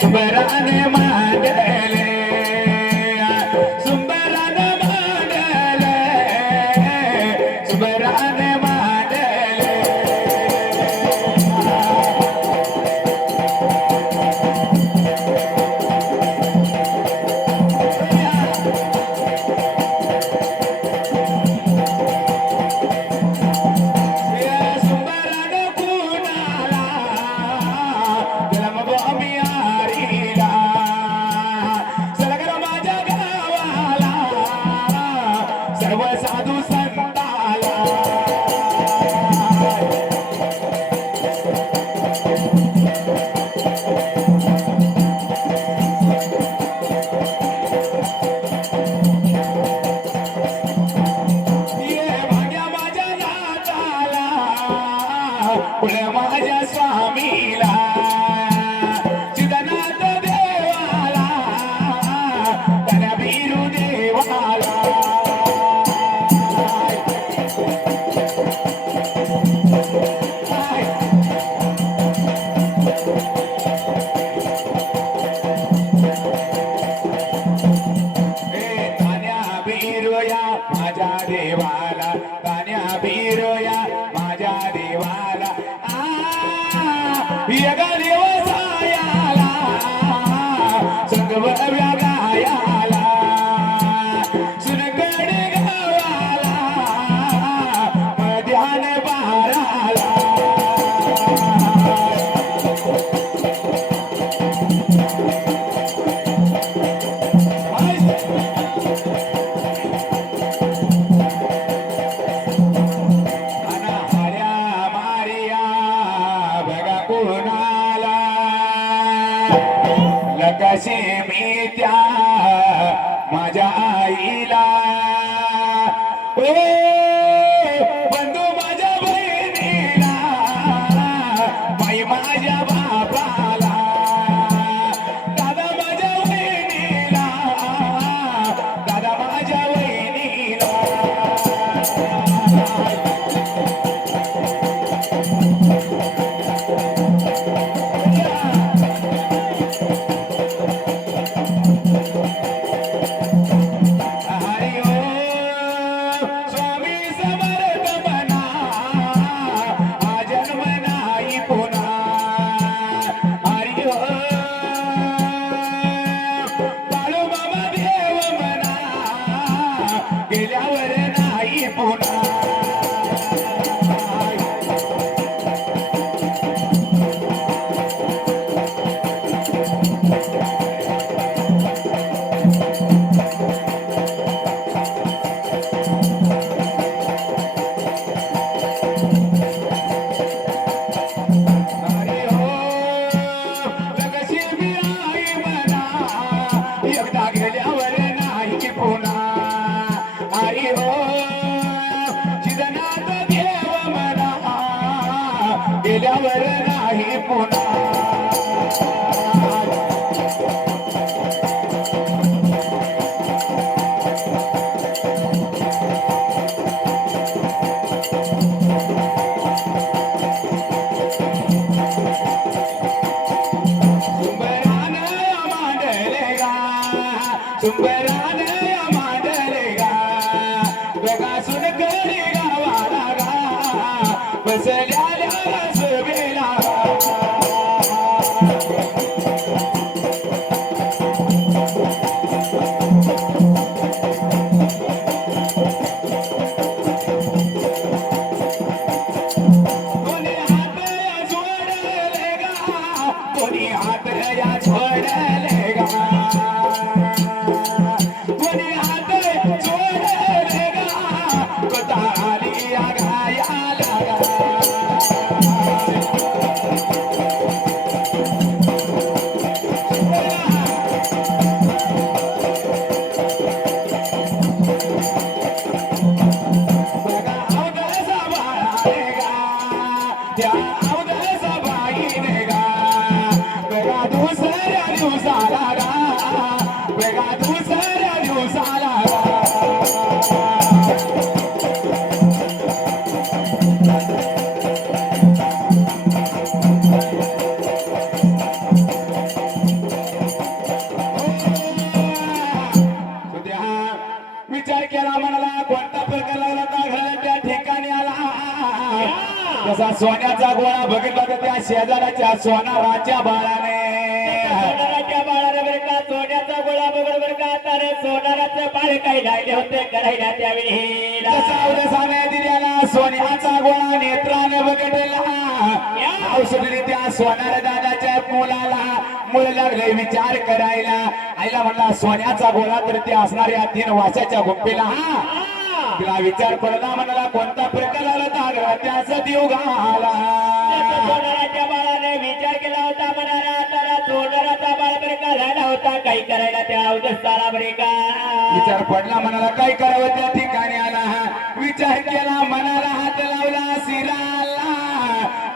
सुंबरान मांडले सुंबरान मांडले सुंबरान मांडले सुंबरान कुणाला जन्म आम्ही आरीला सलगर माझ्या गावाला सर्व साधू संताला ये भाग्या माझ्या नाताला पुढे माझ्या स्वामीला सिद्धनाथ देवाला त्याला बिरू देवाला तान्या बिरुया माझ्या देवाला तान्या बिरुया माझ्या देवाला यगा देवसायाला संगव्या गायाला सुनगड गावाला मध्यान बाराला हऱ्या मारिया बघा कोणाला लकशी मी त्या माझ्या आईला ओ बंधू माझ्या बहिणीला बाई माझ्या बापाला दादा माझ्या बहिणीला दादा माझ्या बहिणीला हरि ओम स्वामी समर्थ बना हा जन्म नाही पुन्हा हरि ओम बाळू मामा देव म्हणा गेल्यावर नाही पुन्हा हरि ओम लगशी मी आई म्हणा एकदा गेल्यावर नाही पुन्हा हरि ओम सिद्धनाथ देव म्हणा गेल्यावर नाही पुन्हा सुंबरान मांडले गा सुंबरान मांडले गा बघा सुनकडी गावाला गा बसल्याल्या रसबेला कोणी हात जोडले गा कोणी हात या छोडले गा कोणी हात जोडले गा कोताली या गायाला गा बघा अवदसा बाळाले गा त्या अवदसा बाईने गा बघा दुसऱ्या दिवसाला गा बघा दुसऱ्या दिवसाला गा सोन्याचा गोळा बघितला तर त्या शेजाराच्या सोनाराच्या बाळाने बरं का सोन्याचा गोळा बघड बरं का तर सोनाराचं बाळ काही राहिले होते करायला त्यावेळी दिलेला सोन्याचा गोळा नेत्राने बघितला औषधी त्या सोनार दादाच्या मुलाला मुळे लागले विचार करायला आईला म्हणला सोन्याचा गोळा तर ते असणाऱ्या 3 वासाच्या गुंफेला तिला विचार पडला म्हणाला कोणता प्रकार आला तर त्याचा देव घाला सोनाराच्या बाळाने विचार केला होता म्हणाला तर सोनाराचा बाळ बरं का झाला होता काही करायला त्या अवदस्ताला बरे का विचार पडला म्हणाला काय करावं त्या ठिकाणी आला विचार केला मनाला हात लावला शिराला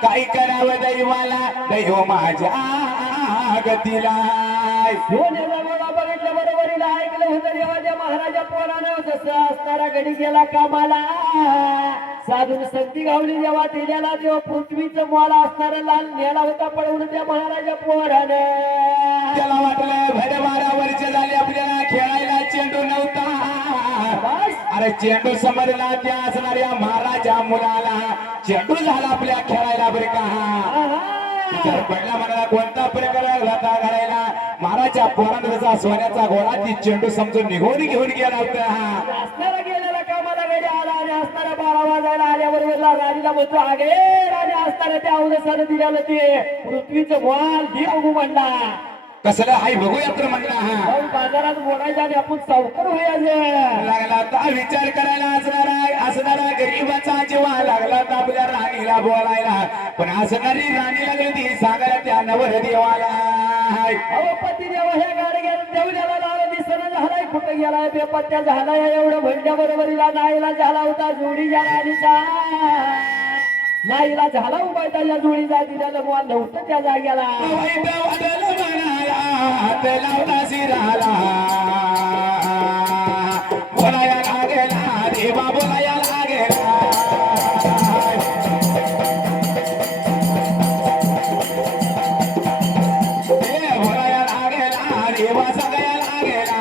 काय करावं दैवाला दैव माझ्या गतीला सोन्याचा गोळा बघितल्या बरोबरीला ऐकलं होतं देवाच्या महाराजा पोरानं जसं असणारा गडी गेला कामाला साधून संधी गावली जेव्हा दिल्याला तेव्हा पृथ्वीचं मोल असणारा लाल नेला होता पळवून त्या महाराजा पोरानं त्याला वाटलं भर 12 वर्ष झाली आपल्याला खेळायला चेंडू नव्हता अरे चेंडू समजला त्या असणाऱ्या महाराजा मुलाला चेंडू झाला आपल्या खेळायला बरे का विचार पडला म्हणाला कोणता प्रकार होता करायला महाराजा पोरांचा सोन्याचा गोळा ती चेंडू समजून निघून घेऊन गेला होता असणारा गेलेला कामाला गडी आला आणि असणारा बाळा वाजायला आल्याबरोबर राणीला म्हणतो अगे राणी असणारा त्या अवदसानं दिल्याला ते पृथ्वीचं मोल दे बघू म्हणला कसलं हाय बघूया तर म्हणला बाजारात बोलायचं आणि आपण सावकार होऊया लागला आता विचार करायला असणारा गरीबाचा जीवा लागला तर आपल्या राणीला बोलायला पण असणारी राणी लागली ती सांगायला त्या नवर देवाला पती देवा ह्या गाडग्या देवल्याला लावला दिसणं झालाय कुठं गेलाय बेपत्त्या झालाय एवढं म्हणल्या बरोबरीला नाईला झाला होता जोडी ज्या राणीचा नाईला झाला उभा त्या जोडीचा दिल्याला बुवा नव्हतं त्या जाग्याला लावला शिराला बोलाया लागेला देवा बोलाया लागेला बोलाया लागेला देवा सगळ्या लागेला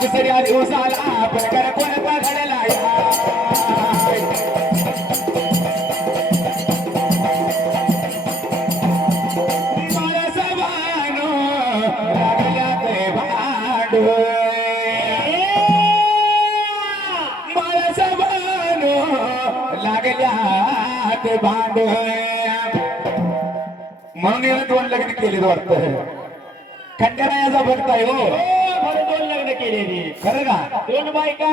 दुसऱ्या दिवसाला प्रकार कोणता घडला लागल्या ते भांड म्हणून याला 2 लग्न केले वाटतं खंडरायाचा भक्त आहे हो 2 लग्न केलेली खरं का 2 बायका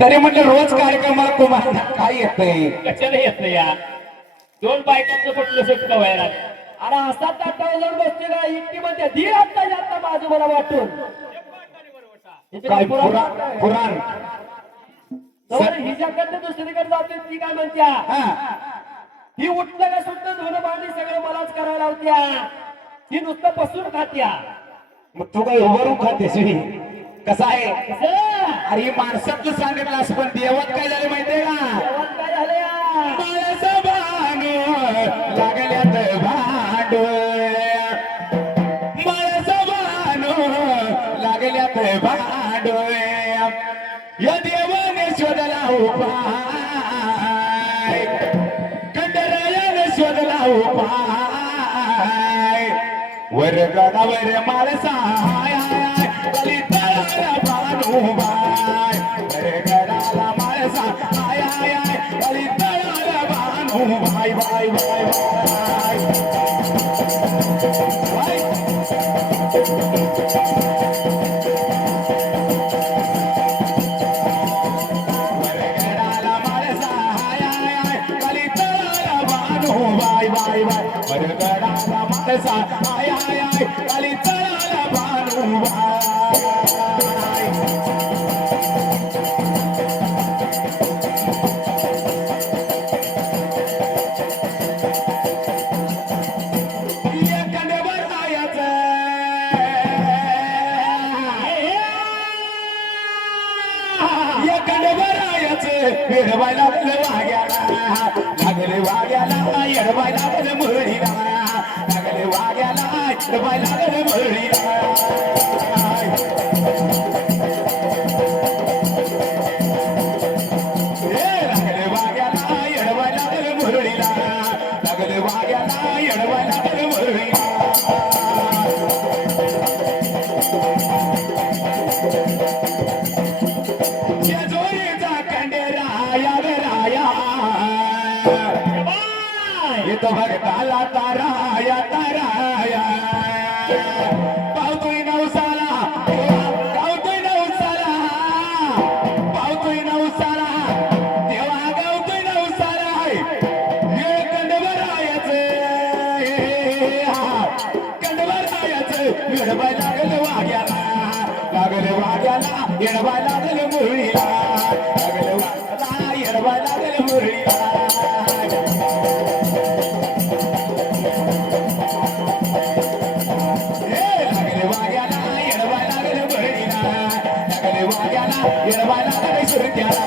तरी म्हटलं रोज कार्यक्रमाला तुम्हाला काय येतंय कशाला येत या 2 बायकांचं कुठलं सुटका व्हायला अरे असा ताटावर जाऊन बसते का इतकी म्हणते धीर आता जाता माझं मला वाटून काय पुराण हिच्याकडनं दुसरीकडे जाते ती काय म्हणत्या ही उठलं का सुटलं धुणं भांडी सगळं मलाच करायला होत्या ती नुसतं बसून खात्या मग तू काय उभारून खातेस कसा आहे अरे माणसात सांगितलं असं पण देवात काय झाले माहितीये का काय झालं लागल्यात भांड लागल्यात भांड या देवाने शोधला उपाय खंडरायाने शोधला उपाय वर गडावर माळसा खाली तळाला बानुबाय वर गडाला माळसा आय आय आय खाली तळाला बानुबाय बाय बाय बाय बाय बाय बाय वरगडाला माणसा आय आय आय खाली तळाला बानुबाय येडवाय लागले वाग्याला येडवाय लागले मुरळीला लागले वाग्याला येडवाय लागले मुरळीला लागले लागले वाग्याला येडवा लागले मुरळीला जेजुरीचा खंडेरा या ग राया येतो भगताला ताराया ताराया पावतोय नवसाला गावतोय नवसाला पावतोय नवसाला देवा गावतोय नवसाला हे कंडवरायाचे कंडवरायाचे येडवा लागल वाग्याला येडवा लागल मुरळीला लागल वाग्याला येडवा लागल मुरळीला येडवायला लागले सुरत्याला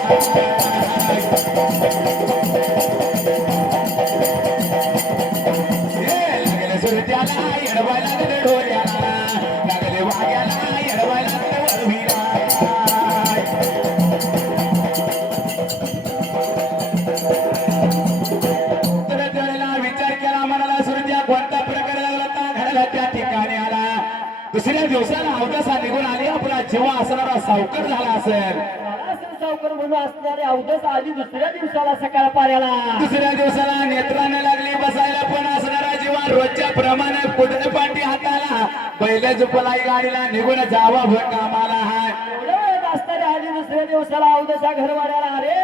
लागले सुरत्याला येडवायला लागले ढोल्याला लागले वाग्याला येडवायला लागले वरवीला तर त्याला विचार केला म्हणाला सुरत्या कोणत्या प्रकारे लागला घडला त्या ठिकाणी आला दुसऱ्या दिवसाला अवकाशा निघून आली आपला जीवा असणारा सावकर झाला असेल सावकर म्हणून असणारे अवधस आधी दुसऱ्या दिवसाला सकाळ पाऱ्याला दुसऱ्या दिवसाला नेत्राने लागली बसायला पण असणारा जीवा रोजच्या प्रमाणे पुढे पाठी हाताला पहिले झुपलाई गाडीला निघून जावा भर कामाला असणारे आधी दुसऱ्या दिवसाला अवधसा घरवाड्याला अरे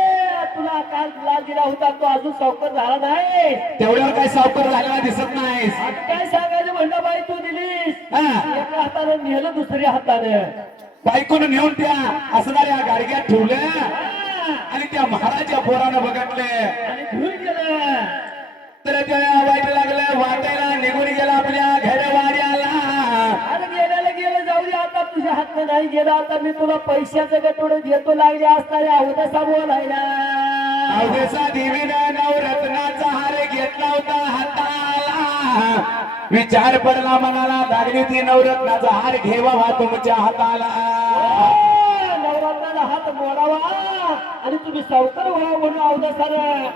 तुला काल लाल दिला होता तो अजून सावकर झाला नाही तेवढ्यावर काही सावकर झालेला दिसत नाही काय सांगायचं म्हणलं बाई तू दिलीस एका हाताने नेलं दुसऱ्या हाताने बायकोनं नेऊन त्या असणाऱ्या गाडग्यात ठेवल्या आणि त्या महाराजच्या पोरानं बघितले आणि घेऊन गेलं तर त्या वाईट लागलं वाटायला निघून गेला आपल्या घरवाड्याला अरे गेल्याला गेलं जाऊ दे आता तुझ्या हात नाही गेला आता मी तुला पैशाचं गटोड देतो लागले असणाऱ्या अवधसा बोलायला अवधसा देवीनं नवरत्नाचा हार घेतला होता हाताला विचार पडला मनाला लागली ती नवरत्नाचा हार घेवा तुमच्या हाताला नवरत्नाला हात मोडावा आणि तुम्ही सावकार व्हावा म्हणून अवधसानं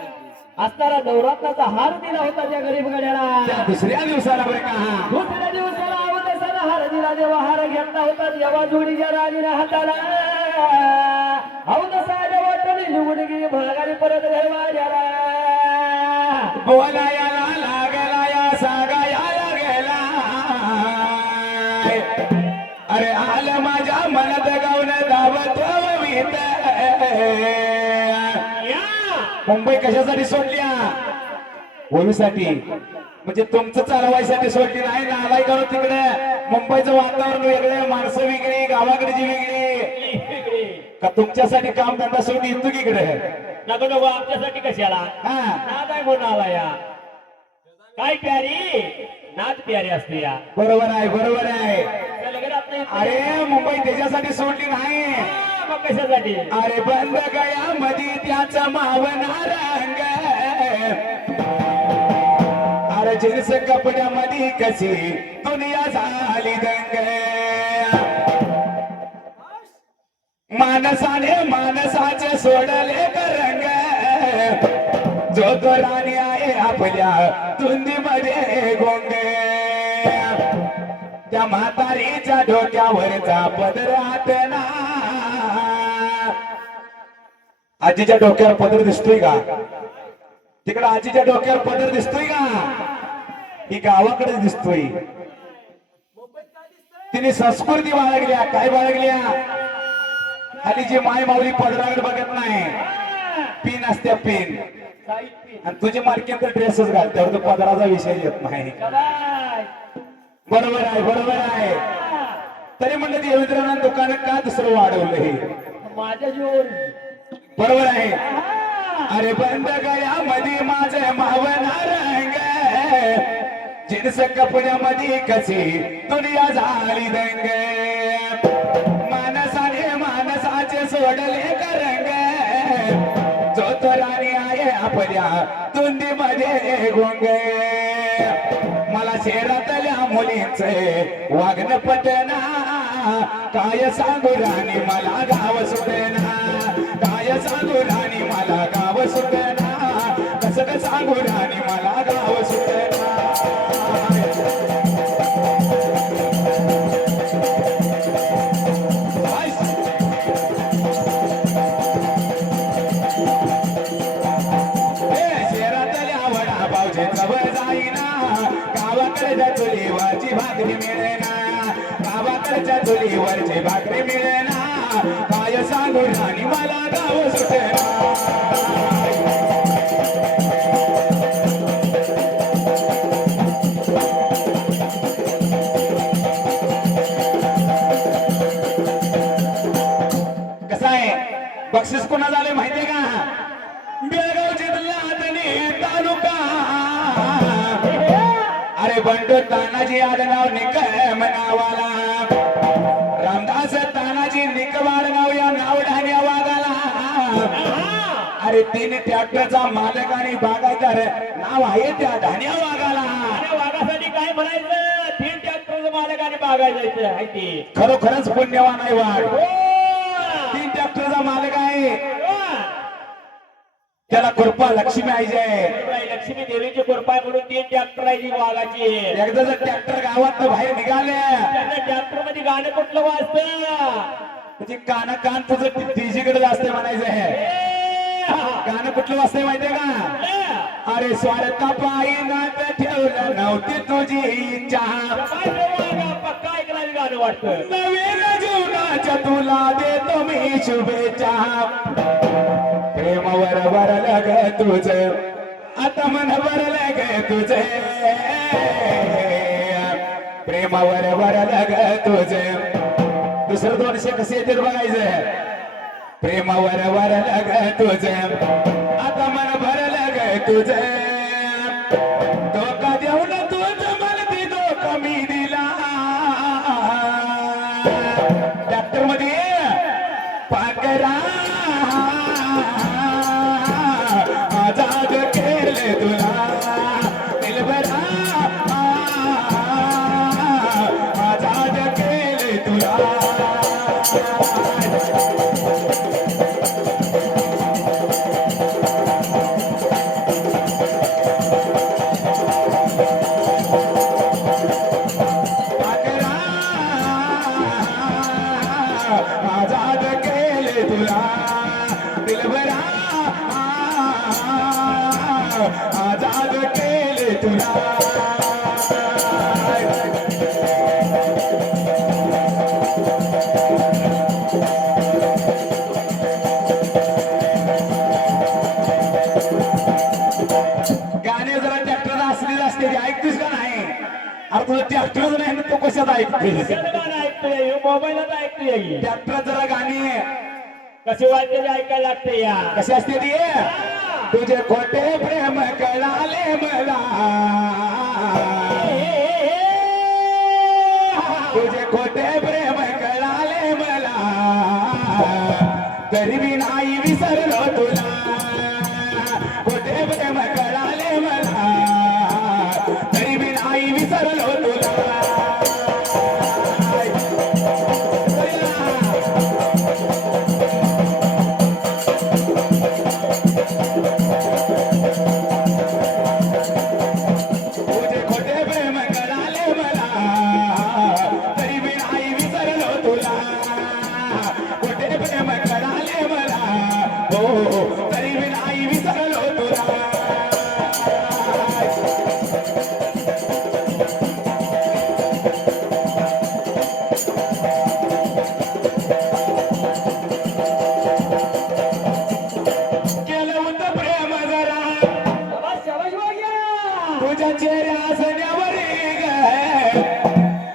असणारा नवरत्नाचा हार दिला होता त्या गरीब गड्याला दुसऱ्या दिवसाला बरं का दुसऱ्या दिवसाला अवधसानं हार दिला देवा हार घेतला होता देवा जोडीच्या राणीला हाताला अवधसाच्या वाटणी निघून गेली भागाने परत घरवाड्याला बोलायला लागला या सागायला गेला अरे आलं माझ्या मनात गाऊन धावत मुंबई कशासाठी सोडल्या होळीसाठी म्हणजे तुमचं चालवायसाठी सोडली नाही नालाय करून तिकडे मुंबईचं वातावरण वेगळे माणसं वेगळी गावाकडची वेगळी का तुमच्यासाठी काम धंदा सोडून येतो की इकडे नको नको आमच्यासाठी कशाला नाद आहे म्हणून आला या काय प्यारी नाद प्यारी असते या बरोबर आहे बरोबर आहे लग्नात अरे मुंबई त्याच्यासाठी सोडली नाही मग कशासाठी अरे बंद गया मध्ये त्याचा मावना रंग अरे जिन्स कपड्यामध्ये कशी दुनिया झाली दंग मानसाने मानसाचे सोडले रंग जो तो राणी आहे आपल्या धुंदीमध्ये गोंग त्या म्हातारीच्या डोक्यावरचा पदर हातना आजीच्या डोक्यावर पदर दिसतोय का तिकडे आजीच्या डोक्यावर पदर दिसतोय का ही गावाकडे दिसतोय तिने संस्कृती बाळगल्या काय बाळगल्या खाली जी माय माऊली पदराकडे बघत नाही पिन असत्या पिन आणि तुझे मार्के तर ड्रेसच घाल त्यावर तो पदराचा विषय येत नाही बरोबर आहे बरोबर आहे तरी म्हणलं देवेंद्रनाथ दुकान का दुसरं वाढवलं हे माझ्या जीवन बरोबर आहे अरे बंद गया मध्ये माझे मावना रंग जिन्स कपड्यामध्ये कशी दुनिया झाली दंग मानसाने मानसाचे सोडले रंग जो तो राणी आहे आपल्या धुंदीमध्ये गोंग मला शहरातल्या मुलींचे वागणं पटना काय सांगू राणी मला गाव सुटना काय सांगू राणी मला गाव सुटना कसं सांगू राणी मला गाव गावचे चव जाईना गावाकडच्या चुलीवरची भाकरी मिळेना गावाकडच्या चुलीवरची भाकरी मिळेना काय सांगू राणी मला गाव सुटेना कसं आहे बक्षीस कोणा झाले माहितीये का बेळगाव जिल्हा तालुका अरे बंडू तानाजी आडनाव निकम नावाला रामदास तानाजी निकवाड नाव या नाव ढाण्या वागाला अरे 3 ट्रॅक्टरचा मालक आणि बागायतदार नाव आहे त्या ढाण्या वागाला वाघासाठी काय म्हणायचं 3 ट्रॅक्टरचं मालक आणि बागायचं आहे ते खरोखरच पुण्यवान आहे वाढ 3 ट्रॅक्टरचा मालक आहे त्याला कृपा लक्ष्मी आहे जय लक्ष्मी देवीची कृपा म्हणून 3 ट्रॅक्टर आहे वाघाची एकदा जर ट्रॅक्टर गावात बाहेर निघाले ट्रॅक्टर मध्ये गाणं कुठलं वाजतं म्हणजे कान तुझं डीजीकडे जास्त म्हणायचं आहे गाणं कुठलं वाजतंय माहितीये का अरे स्वार्थ पायी नात ठेवलं नव्हती तुझी इच्छा पक्का ऐकला गाणं वाटतं नवीन जीवनाच्या तुला देतो मी शुभेच्छा प्रेमावर भरलं ग तुझ आता मन भरलं ग तुझे प्रेमावर भरलं ग तुझ दुसरं 200 कसे येते बघायचं प्रेमावर भरलं ग तुझ आता मन भरलं ग तुझ धोका देऊन तुझ मला धोका मी दिला ट्रॅक्टर मध्ये पाकरा आजाद केले तुला दिलभरा आजाद केले तुला आजाद केले तुला दिलभरा आजाद केले तुला गाणे जरा ट्रॅक्टर असलेले असते ते ऐकतेस का नाही अरे तुझं ट्रॅक्टर नाही ना तो कशात ऐकतेस गाणं ऐकतोय मोबाईलच ऐकतोय ट्रॅक्टर जरा गाणी कशी वाटते ऐकायला लागते या कशी असते ती तुझे खोटे प्रेम कळाले मला तुझे खोटे प्रेम कळाले मला तरी मी नाही विसरलो तुला खोटे प्रेम कळाले मला तरी मी नाही विसरलो तुला तुझे खोटे प्रेम कळाले मला तरी मी नाही विसरलो तुला खोटे प्रेम कळाले मला हो तरी मी नाही विसरलो तुला केलं होतं प्रेम जरा तुझ्या चेहऱ्या हसण्यावर ग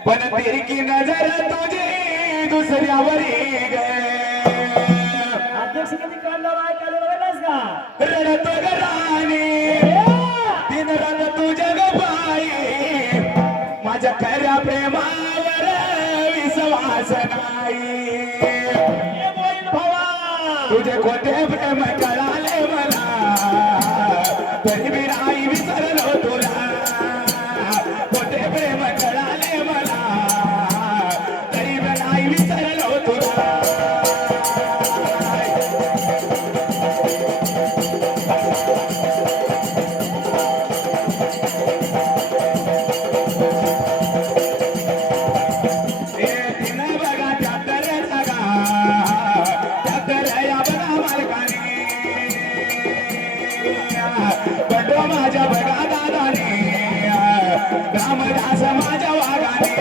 पण तेरी की नजर तुझी दुसऱ्यावर ग अध्यक्ष किती काढला ऐकायला बघायलास का रडतो ग राणी दिन रात तुझ्या ग बाई माझ्या खऱ्या प्रेमावर विश्वास नाही तुझे खोटे प्रेम कळाले मला तरी मी नाही विसरलो तुला खोटे प्रेम कळाले मला तरी मी नाही विसरलो तुला दिन बघा ट्रॅक्टर या बघा मालकाने रामदास माझ्या वागाने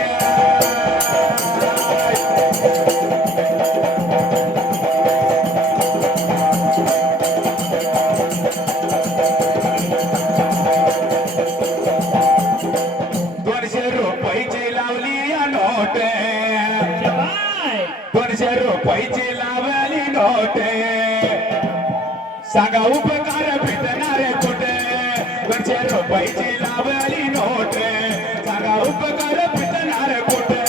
₹200 लावली या नोट 200 लावली नोट सांगा उपकार भेटणार कुठे 200 लावली नोट सांगा उपकार भेटणार कुठे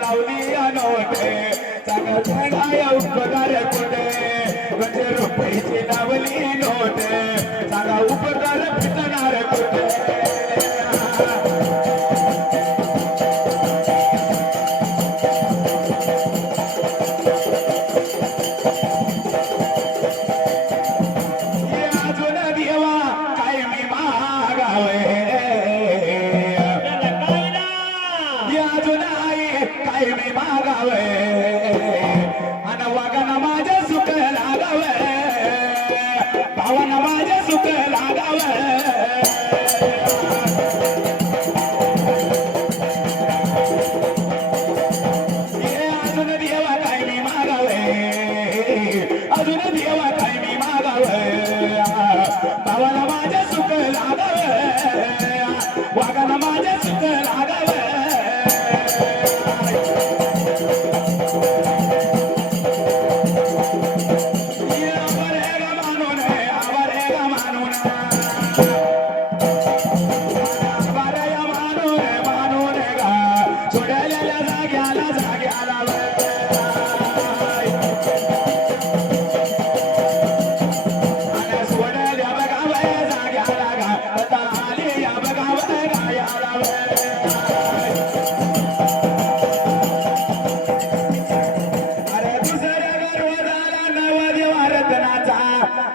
लावली या नोट सांगा उपकार कुठे 200 लावली नोट सांगा उपकार भेटणार कुठे अजून देवा काय मी मागावे अजून आई काय मी मागावे आणि वागाना माझ्या सुख लागावे भावाना माझ्या सुख लागावे अजून देवा काय मी मागावे अजून देवा काय मी मागावे भावाला माझ्या सुख लागावे वागाला माझ्या सुख लागावे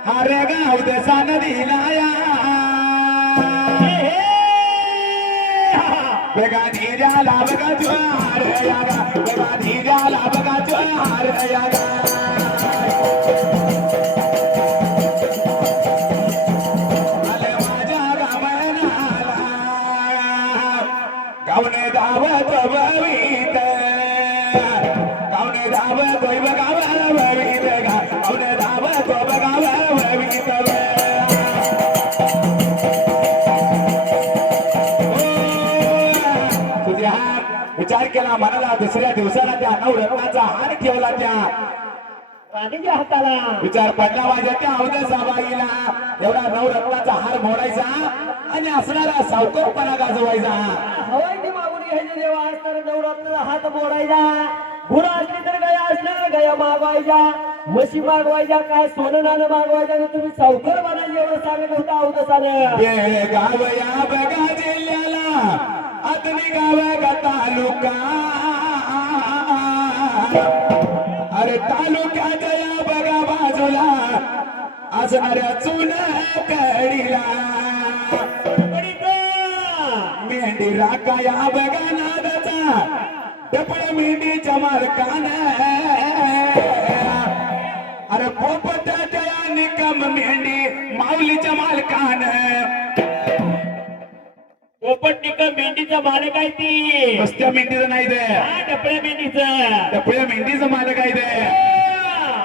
हरे गाव दसा नदीला या बघा धीर्याला बघा ज्वार यागा बघा धीर्याला बघा ज्वार यागा आले माझ्या गावनाला गावने धावत भवीत गावने धावत बघावा भवीत गावने धावत बघावा विचार केला मनाला दुसऱ्या दिवसाला त्या नवरत्नाचा हार ठेवला त्या राणीच्या हाताला विचार पडला माझ्या त्या अवध्या सहभागीला एवढा नवरत्नाचा हार मोडायचा आणि असणारा सावकारपणा गाजवायचा हवाई मागून घ्यायचे देवा असणारा नवरत्नाचा हात मोडायचा गुरु असली तर गया असणार गया मागवायच्या म्हशी मागवायच्या काय सोनं नाणं मागवायच्या आणि तुम्ही सावकार बनायचे एवढं सांगितलं होतं अवधसानं गाव या बघा जिल्ह्याला आतनी गाव का तालुका अरे तालुक्यात या बघा बाजूला असणाऱ्या चुन कडीला मेंढी राका या बघा नादाचा टपळ मेंढीच्या मालकान अरे पोपटाच्या निकम मेंढी माऊलीच्या मालकान पोपट निकम मेंढीचा मालक आहे ती नुसत्या मेंढीचं नाही ते टपळ्या मेंढीचं टपळ्या मेंढीचं मालक आहे ते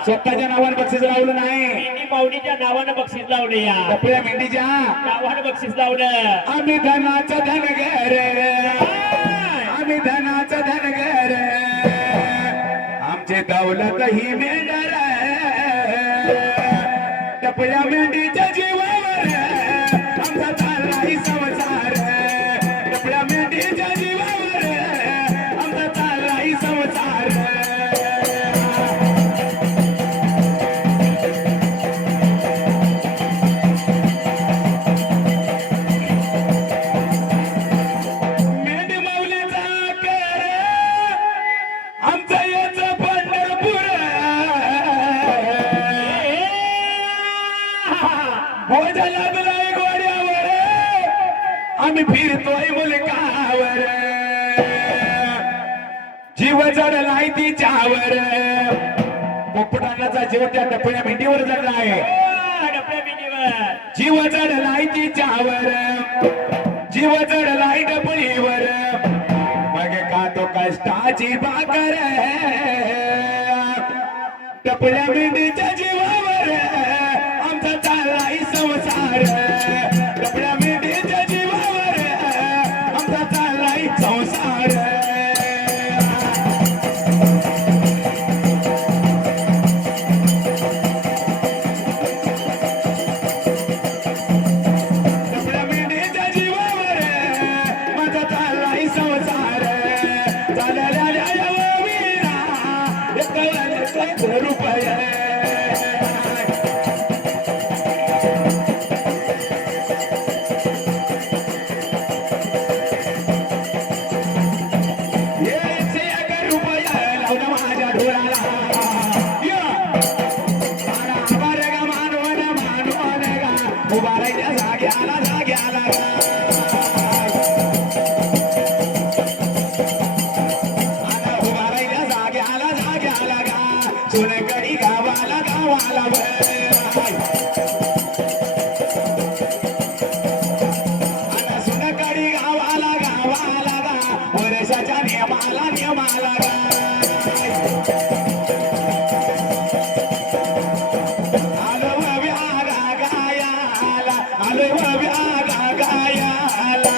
स्वतःच्या नावानं बक्षीस लावलं नाही मेंढी पाहुणीच्या नावानं बक्षीस लावले या टपळ्या मेंढीच्या नावानं बक्षीस लावलं आम्ही धनाचं धनगर आम्ही धनाचं धनगर आमचे दौलत ही मेंढर टपळ्या मेंढीच्या जीवावर आमचा चाललाही संसार टपळ्या मेंढीच्या जीवावर आमचा चाललाही संसार मेंढी माऊलीचा कर आमचा याचा पंढरपूर जीव जडलाय तिच्यावर पोपटांचा जीव त्या डपळ्या मेंढीवर जडलाय डबड्या बिंदीवर जीव जडलाय तिच्यावर जीव जडलाय डबळीवर मग का तो कष्टाची भाकर डबळ्या मेंढीच्या जीवावर आमचा चाललाय संसार डबळ्या मेंढीच्या जीवावर आमचा चाललाय संसार डबळ्या मेंढीच्या जीवावर माझा चाललाय संसार चालल्या वीरा एक रुपये सोनकडी गावाला गावाला आता सोनकडी गावाला गावाला गा वर्षाच्या नियमाला नियमाला गा आलो व्यागा गायाला आलो व्यागा गायाला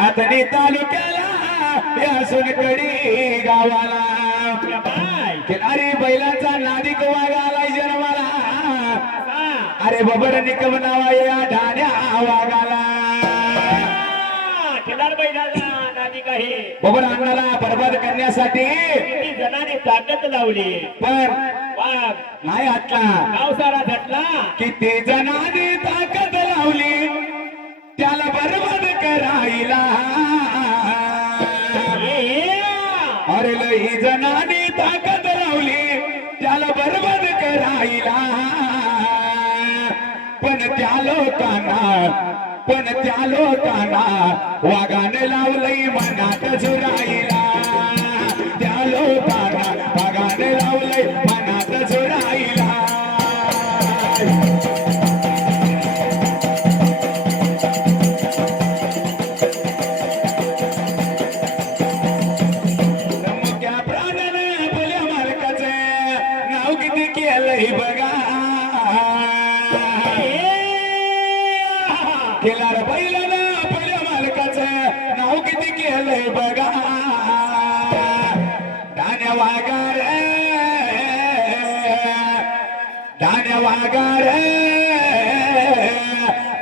आतनी तालुक्याला या सोनकडी गावाला अरे बैलाचा नादिक वाघाला जन्माला अरे बबर निकम नावा या ढाण्या वाघाला बैलाचा नादी काही बबर अण्णाला बरबाद करण्यासाठी किती जणांनी ताकद लावली पण वाघ नाही हटला गाव सारा झटला किती जणांनी ताकद लावली त्याला बरबाद करायला अरे लई जणांनी ताकद लावली त्याला बरबाद करायला पण त्या लोकांना वागाने लावलंय मनात झुरायला त्या लोकांना वागाने लावलंय मनात झुरायला केला बैलानं आपल्या मालकाचं नाव किती केलंय बघा धान्य वागार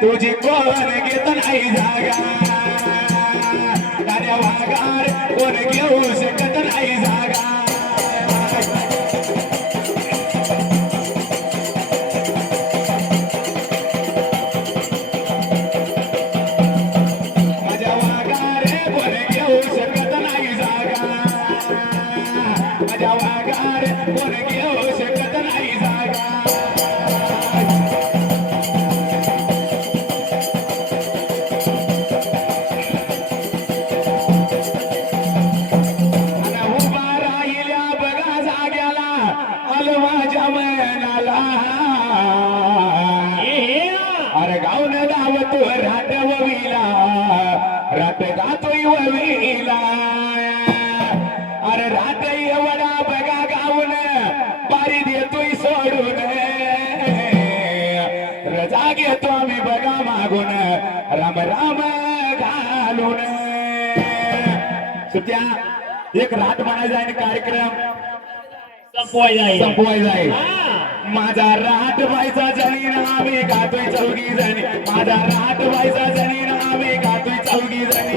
तुझी कोण घेत नाही जागा धान्य वागार कोण घेऊ शकत नाही जागा उभा राहील तुमचा घेतो आम्ही बघा मागून राम राम घालून. सुट्या एक रात म्हणायचा आणि कार्यक्रम संपवायचा आहे. माझा राट व्हायचा जणी ना आम्ही गातोय चौघी जणी. माझा राट व्हायचा जणी ना आम्ही गातोय चौघी जणी.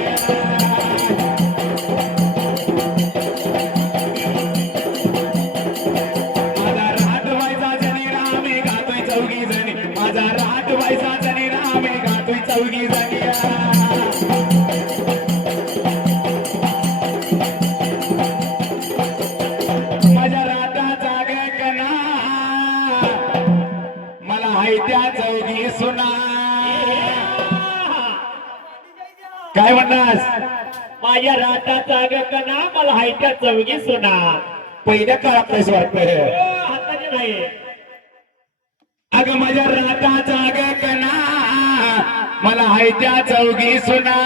माझा राट व्हायचा जणी ना आम्ही गातोय चौघी जणी. माझा राट व्हायचा जणी ना आम्ही गातोय चौघी जणी. माझ्या राटाचा गणा मला हाय त्या चौघी सुना. काय म्हणतास? माझ्या राटाचा गणा मला हाय त्या चौघी सुना. पहिल्या काळात कसं वाटतं? हाताने नाही. अगं माझ्या राटाचा गणा मला हाय त्या चौघी सुना.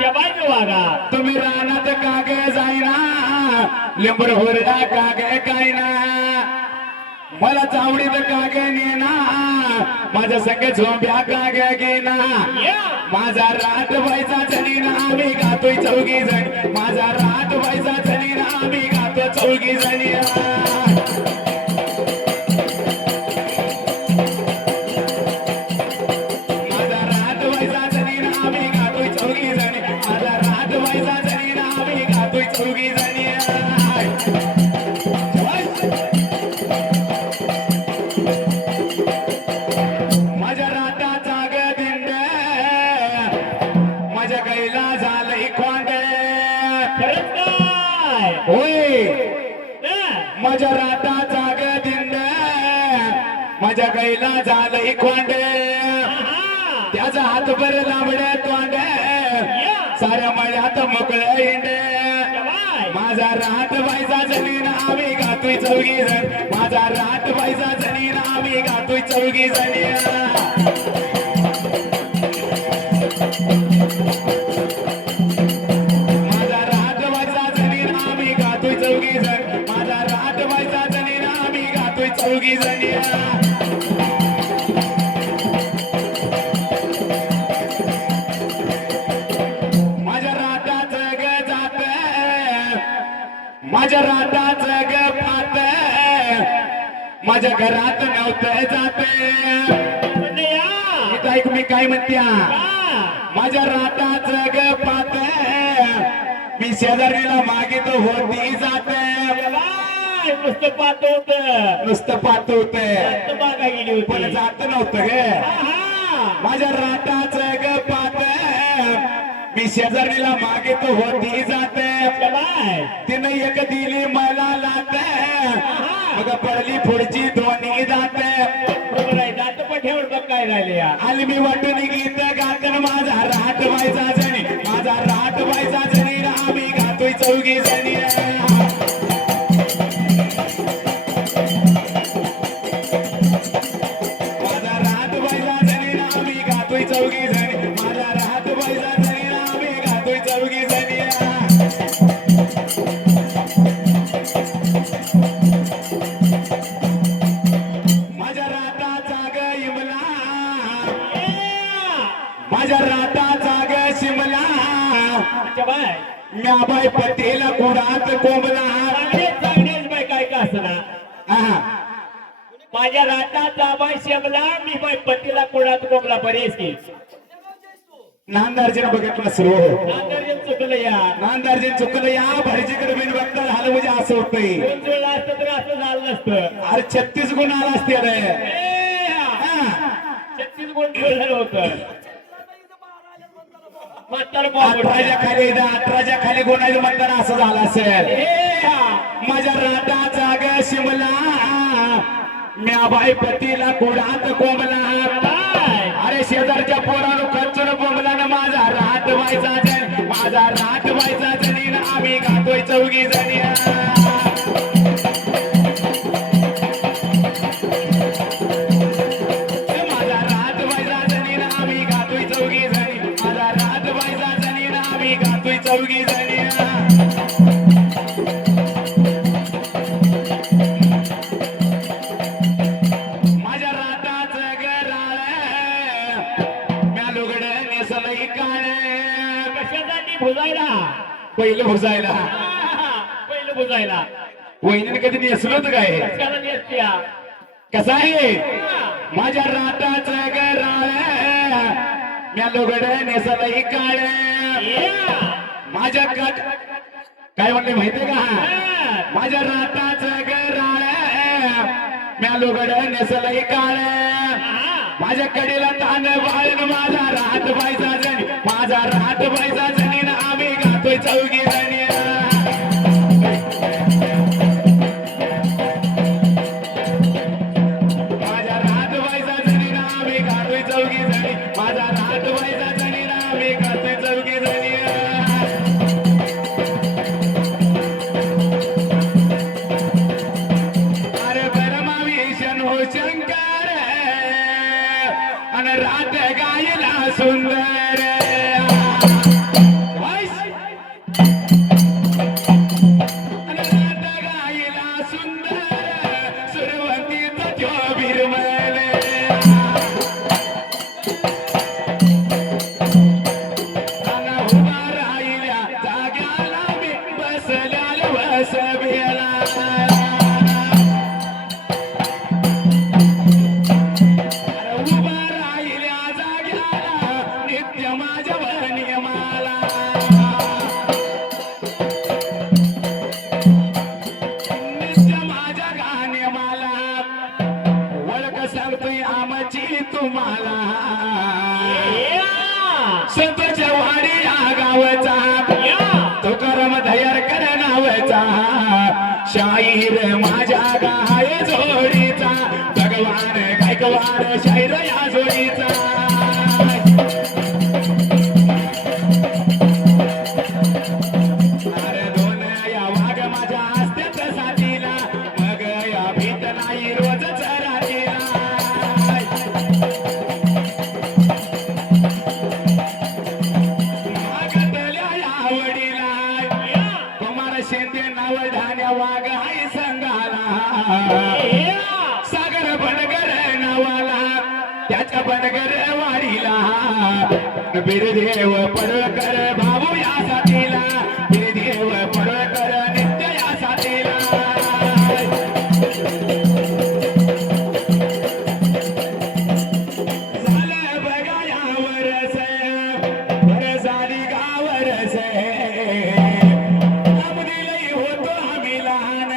जबाई वागा तुम्ही रानात काग जाईना लिंबड होरडा काग कायना. मला चावडीत काग नेना माझ्या संग झोंब्या काग घेना. माझा राट व्हायचा जणीना आम्ही गातोय चौघी जणी. माझा राट व्हायचा जणीना आम्ही गातो चौघी जणी. माझा राट व्हायचा जणीना आम्ही गातोय चौघी जणी. माझा राट व्हायचा जणीना आम्ही गातोय चौघी जणी. माझ्या राटाचा गदिंड माझ्या गैला झालंय खोंड. खरंच काय? होय माझ्या हा. राटाचा गदिंड माझ्या गैला झालंय खोंड. आहा. त्याचा हातभर लांबड्या तोंड साऱ्या मळ्यात मोकळं इंड. जबाई. माझा राट व्हायचा जमीन आम्ही गातोय चौघी जण. माझा राट व्हायचा जमीन आम्ही गातोय चौघी जणी. माझा राट व्हायचा जमीन आम्ही गातोय चौघी जण. माझा राट व्हायचा जमीन आम्ही गातोय चौघी जणी. माझ्या राटाचं ग जात माझ्या राटाचं ग पात माझ्या घरात नव्हतं जात. म्हणजे या. इथं ऐक मी काय म्हणत्या. हा. माझ्या राटाचं ग पात मी शेजारीला मागितो होती जात. जबाई. नुसतं पाहत होत. नुसतं पाहत होत बागा गेली पण होती. जात नव्हतं ग. आहा. माझ्या राटाचं ग पात मी शेजारीला मागितो होती जात. जबाई. तिनं एक दिली मला लात मग पडली पुढची दोन्ही जात. बरोबर आहे. दात पठेवर बघ काय झाले या. आली मी वाटून गीत गातन माझा राट व्हायचा जणी. माझा राट व्हायचा जणी आम्ही गातोय चौघी जणी. माझा राट व्हायचा जणी आम्ही गातोय चौघी जणी. माझा राट व्हायचा जणी आम्ही गातोय चौघी जणी. माझ्या राटाचा ग इमला माझ्या राटाचा ग शिमला जबाई. म्याबाई पटेल कुडात कोंबला. चांगलेच बाई काय का असना. आहा. माझ्या राटाचा बाई शेमला मी बाई पतीला कोणात कोंबला बरेच की. नांदार्जन बघितलं सुरू नांदर्जन चुकलं या. नांदार्जन चुकलं या भरजीकडे बिन बघता झालं म्हणजे असं होतंय. दोन जुळलं असतं तर असं झालं नसतं. अरे 36 गुण आला असते रे. ए, हा. 36 गुण जुळलं होतं. म्हातारं 18च्या खाली 18च्या खाली गुणाचं म्हणताना असं झालं असेल. माझ्या राटाचा ग शिमला म्याबाई पतीला कुडात कोंबला. अरे शेजारच्या पोरानं खर्चून बोंबला ना माझा राट व्हायचा जण. माझा राट व्हायचा जणी आम्ही गातोय चौघी जणी. माझा राट व्हायचा जणी आम्ही गातोय चौघी जणी. माझा राट व्हायचा जणी आम्ही गातोय चौघी जणी. माझ्या राटाचं ग राळ बुजायला पहिलं भुजायला पहिलं बुजायला वहिनीने कधी नेसलो होतं काय कशाला नेसत्या कसं आहे माझ्या राटाच गराळ म्या लोगड नेसलही काळ माझ्या काट काय म्हणले माहितीये का माझ्या राटाच गराळ म्या लोगड नेसलही काळ माझ्या कडेला तान बाळन माझा रात बायचा जणी माझा रात बायचा जणी ना आम्ही गातोय चौघी जणी माझा रात बायचा जणी ना आम्ही गातोय चौघी जणी माझा रात बायचा जणी ना आम्ही गातोय चौघी जणी अरे बरमा विष्णू शंकर आणि रात गायला सुंदर आणि रात गायला सुंदर सुरवंतीचा जो बिरमल आणि उभा राहिल्या जाग्याला मी बसल्याला बसवेला उभा राहिल्या जाग्याला नित्य माझ्या नियमाला नित्य माझ्या गाण्यामाला ओळख सांगतोय आमची तुम्हाला संतोच्या वाडी या गावाचा तुकाराम दयारकर नावाचा शाहीर माझ्या गाय जोडीचा भगवान गायकवाड शाहीर या जोडीचा अरे दोन या वाघ माझ्या असत्यात साथीला मग या भीत नाही रोजच रात्रीला मागतल्या या वडीला कुमार शेंदे नाव ढाण्या वाघ हाय संघाला सागर बनगर नावाला त्याच्या बनगर वाडीला बिरदेव पडळकर भाऊ या साथीला बिरदेव पडळकर नित्य या साथीला झालं बघा यावरच बरं झाली गावरच आमदीलही होतो आम्ही लहान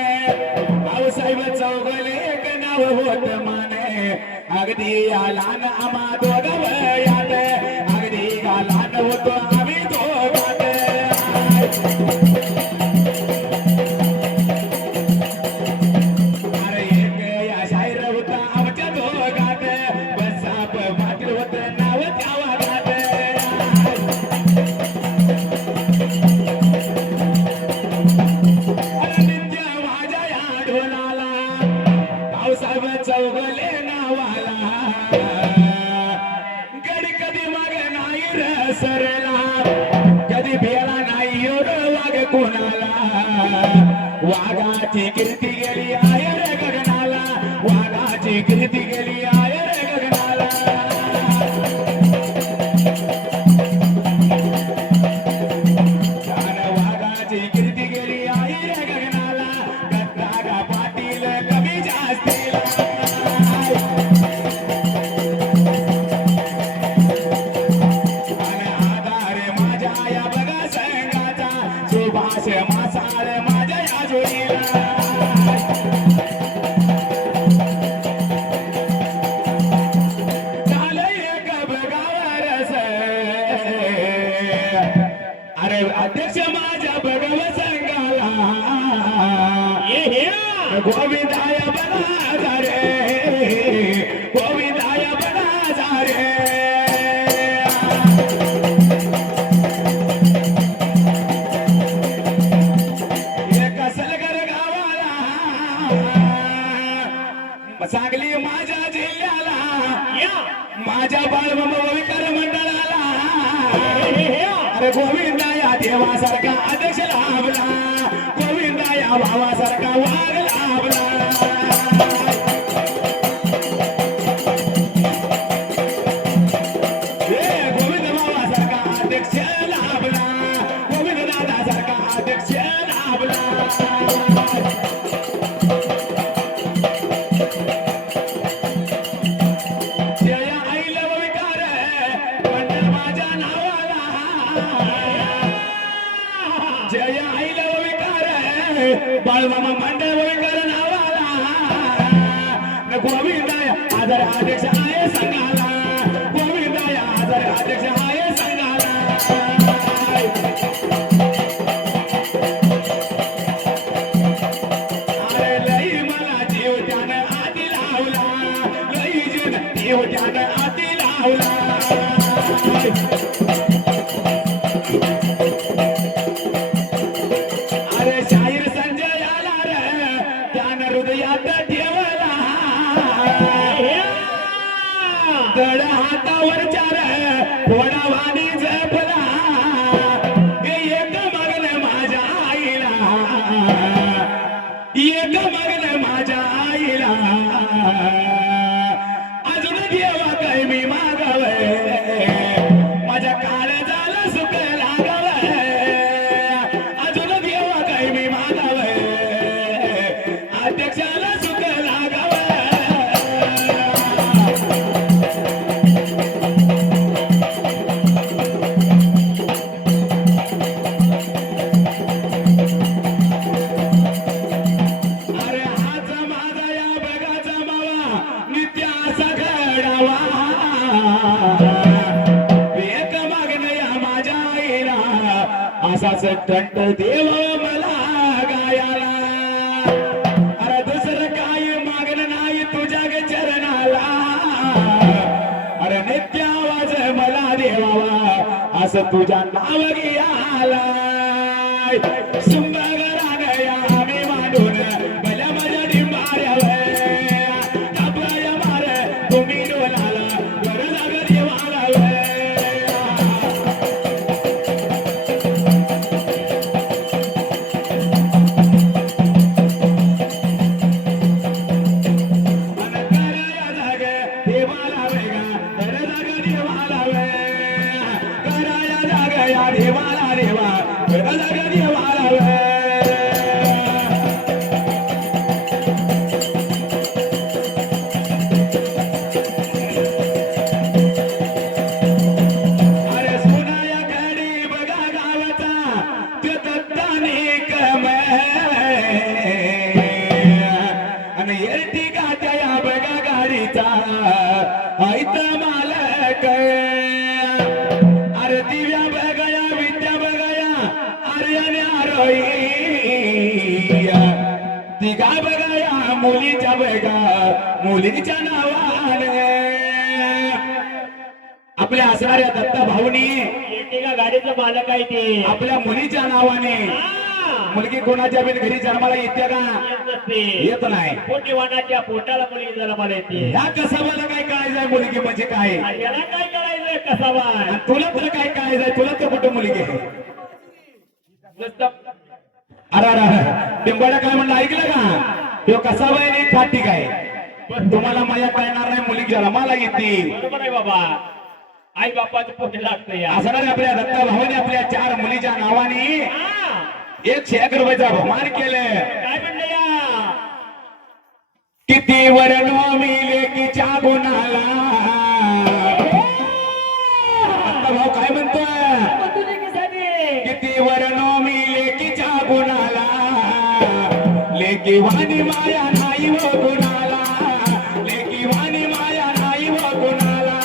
भाऊसाहेब चौगले एक नाव होत माने अगदी या लहान आम्हा दोघं वयात अगदी या लहान होतो आम्ही दोघात अरे एक या शाहीर होता आमच्या दोघात बसाप पाटील होत नाव त्या वाघात नित्य माझ्या या ढोलाला भाऊसाहेब चौगले नावाला गडी कधी माग नाही र सरला कधी भेला नाही एवढं वाघ कोणाला वाघाची कीर्ती गेली आहे रे गगनाला वाघाची कीर्ती गेली आहे रे गगनाला वाघाची कीर्ती गेली आहे रे गगनाला गद्दागा पाटील कमी जास्तीला आणि आधार माझ्या या बघा संघाचा सुभाष मासाळ माझ्या या जोडीला झालं एक बघावरच अरे अध्यक्ष माझ्या भगव संघाला गोविंदाय बना रे गोविंदाय बना रे एक सलगर गावाला सांगली माझ्या जिल्ह्याला माझ्या बाळमामा विकार मंडळाला अरे गोविंदा या देवासारखा अध्यक्ष लाभला गोविंदा या भावासारखा वाघ लाभला गोविंद भावासारखा अध्यक्ष लाभला बाळूमामा मंडळ वळकर नावाला गोविंदाय आदर अध्यक्ष आहे संघाला गोविंदाय आदर अध्यक्ष आहे संघाला अरे लई मला जीव त्यानं आधी लावला लई जीव त्यानं आधी लावला अरे शाहीर संजय आला रे त्यानं हृदयात ठेवला तळ हातावर चार थोडा वाणी जपला एक मगन माझ्या आईला एक मगन माझ्या आईला अजून देवा काय मी मागावय माझ्या काळजाला सुख लागावय अजून देवा काय मी मागावय अध्यक्षाला सुख लागावय अरे हाच माझा या बघाचा मावा नित्य असा घडावा एक मागणं या माझ्या आईला असाच कंठ देव मला गायाला अरे दुसरं काही मागणं नाही तुझ्या ग चरणाला अरे नित्य आवाज मला देवावा असं तुझ्या नाव घ्याला सुंदर गया आम्ही मांडून भल्या माझ्या डिंबाऱ्यावर आपल्या मार तुम्ही डोलाला वर जाग देवाला कराया जाग देवाला वेगा वर जाग देवाला कराया जाग या देवाला देवा वर जाग देवाला अरे सोनाया गाडी बघा गावाचा ते दत्ताने आणि एर्टिगा त्या बघा गाडीचा ऐत मालक अरे दिव्या बघाया विद्या बघाया आर्याने आरोई तिघा बघाया मुलीच्या बघा मुलीच्या नावाने आपल्या असणाऱ्या दत्ता भाऊनी एका गाडीचं मालक आहे ते आपल्या मुलीच्या नावाने मुलगी कोणाच्या बी घरी जन्माला येते का येत नाही पोटीवानाच्या पोटाला मुलगी जन्माला येते ह्या कसाबाला काय कळायचंय मुलगी म्हणजे काय याला काय करायचंय कसावा आणि तुला तर काय कळायचंय तुला तर कुठं मुलगी आहे अरे अरे टिंबाडा काय म्हणलं ऐकलं का तो कसाबा आहे नाही फाटी काय पण तुम्हाला माझ्या कळणार नाही मुलगी जन्माला येते बरोबर आहे बाबा आई बापाचं पोटे लागतं या असणाऱ्या आपल्या दत्ता भावाने आपल्या 4 मुलीच्या नावाने 101 रुपयाचा बहुमान केलं काय म्हणलं या किती वरण मिले किच्या गुणाला दत्ता भाऊ काय म्हणतोय किती वरण मिले किच्या गुणाला लेकी वाणी माया नाही व गुणाला लेकी वाणी माया नाही व गुणाला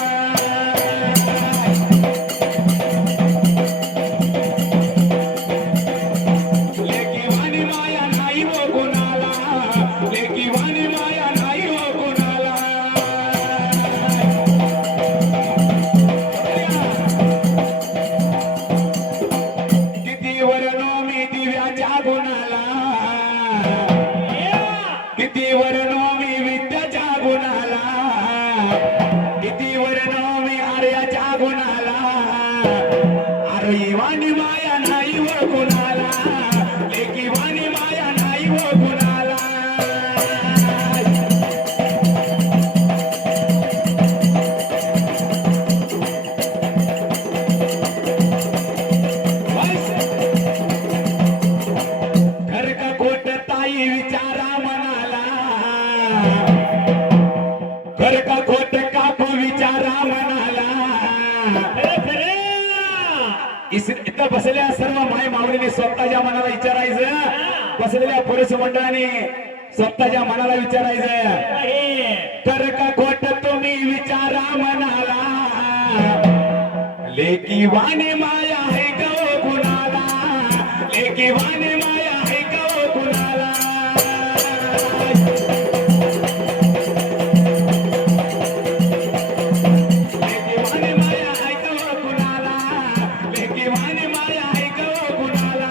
लेकी वाणी माया नाही व गुणाला लेकी वाणी माया नाही व गुणाला किती वरण मी दिव्याच्या गुणाला किती वरण मी विद्याच्या गुणाला किती वरण मी आर्याच्या गुणाला अरे वाणी माया नाही व गुणाला लेकी वाणी माया नाही व गुणाला घर का खोट ताई विचारा मनाला घर का खोट काकू विचारा मनाला इथं बसलेल्या सर्व माय माऊलीने सर्व मंडळाने स्वतःच्या मनाला विचारायचं, कर का खोट तुम्ही विचारा मनाला, लेकी वाणी माया आहे गो कुणाला, लेकी वाणी माया आहे गो कुणाला. लेकी वाणी माया आहे गो कुणाला, लेकी वाणी माया आहे गो कुणाला.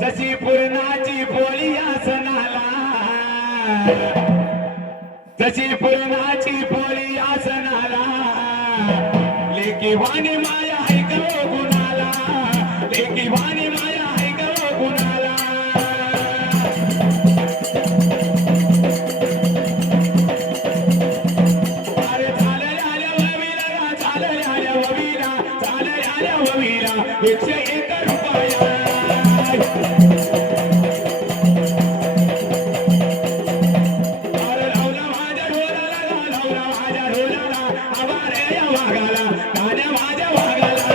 जशी पूर्णाची पोळी आसनाला, जशी पूर्णाची पोळी आसनाला, लेकी वाणी माया आहे गो गुणाला, लेकी वाणी माया आहे गो गुणाला. अरे झालं आल्या ववीला, झालं आल्या ववीला, झालं आल्या ववीला 101 रुपया. अरे लावला माझ्या ढोलाला, लावला माझ्या ढोलाला, आवारे या वाघाला, गाण्या माझ्या वाघाला.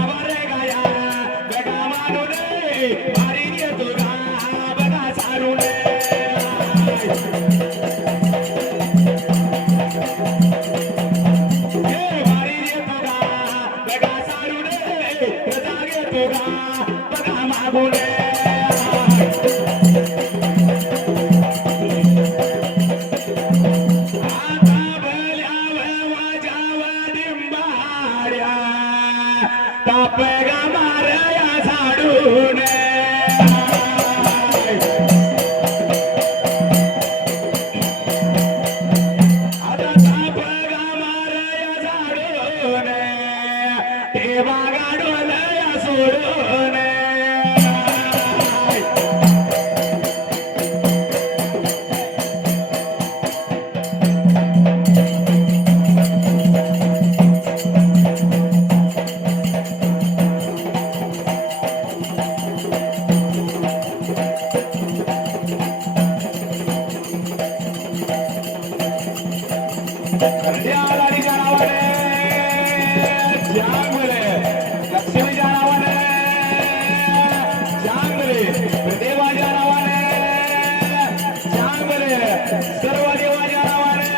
आवारे गाया बघा मानुले, भारी घेतो गा बघा सारुले. भारी घेतो गा बघा सारुले, प्रजा घेतो गा बघा मागुले. आता भल्यावर माझ्यावर डिंबाड्या, ताप गा मारया झाडून. आता ताप गा मारया झाडून, ठेवा गाडून या सोडून. संध्याकाळीच्या नावाने चांगले, लक्ष्मीच्या नावाने चांगले, देवाच्या नावाने चांगले, सर्व देवाच्या नावाने